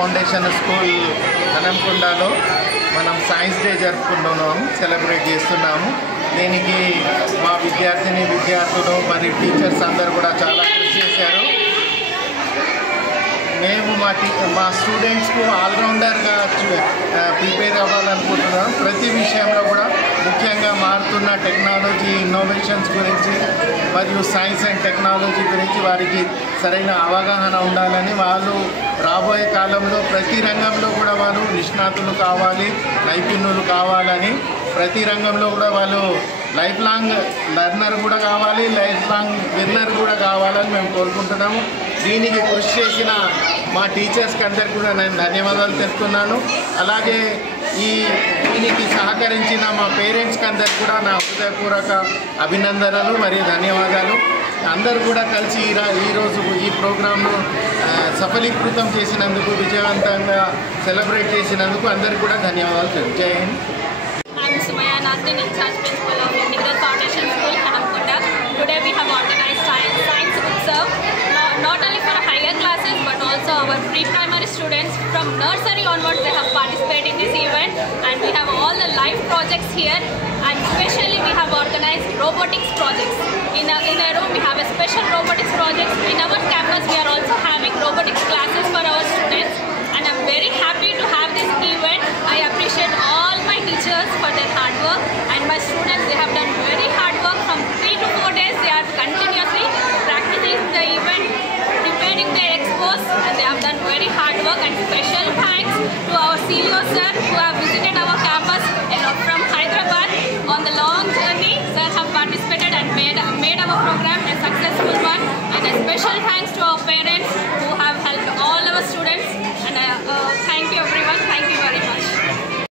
Foundation school హనంకొండలో మనం science day జరుపుకుంటున్నాము, celebrate చేస్తున్నాము. దీనికి మా విద్యార్థులు మరియు టీచర్స్ అందరూ కూడా చాలా కృషి చేశారు. మేము మా స్టూడెంట్స్కు ఆల్రౌండర్గా ప్రిపేర్ అవ్వాలనుకుంటున్నాం. ప్రతి విషయంలో కూడా ముఖ్యంగా మారుతున్న టెక్నాలజీ ఇన్నోవేషన్స్ గురించి మరియు సైన్స్ అండ్ టెక్నాలజీ గురించి వారికి సరైన అవగాహన ఉండాలని, వాళ్ళు రాబోయే కాలంలో ప్రతి రంగంలో కూడా వాళ్ళు నిష్ణాతులు కావాలి, నైపుణ్యులు కావాలని, ప్రతి రంగంలో కూడా వాళ్ళు లైఫ్ లాంగ్ లెర్నర్ కూడా కావాలి, లైఫ్ లాంగ్ విన్నర్ కూడా కావాలని మేము కోరుకుంటున్నాము. దీనికి కృషి చేసిన మా టీచర్స్కి అందరికీ కూడా నేను ధన్యవాదాలు తెలుపుతున్నాను. అలాగే దీనికి సహకరించిన మా పేరెంట్స్కి అందరికీ కూడా నా హృదయపూర్వక అభినందనలు మరియు ధన్యవాదాలు. అందరూ కూడా కలిసి ఈరోజు ఈ ప్రోగ్రాంను సఫలీకృతం చేసినందుకు, విజయవంతంగా సెలబ్రేట్ చేసినందుకు అందరికీ కూడా ధన్యవాదాలు. జై Hind. Foundation School, Hanamkonda. Today we have organized Science Utsav, not only for higher classes but also our pre-primary students from nursery onwards. They have participated in this event, and we have all the live projects here, and especially we have organized robotics projects. In a room we have a special robotics project. In our campus we are also having robotics classes for our students, and I'm very happy to have this event. I appreciate all my teachers for their hard work, and my students, they have done very hard work from 3 to 4 days. They are continuously practicing the event, preparing their expos, and they have done very hard work. And special thanks to our CEO sir who have visited our campus from Hyderabad on the long journey. Sir have participated and made our program a successful one. And a special thanks to our parents who have helped all our students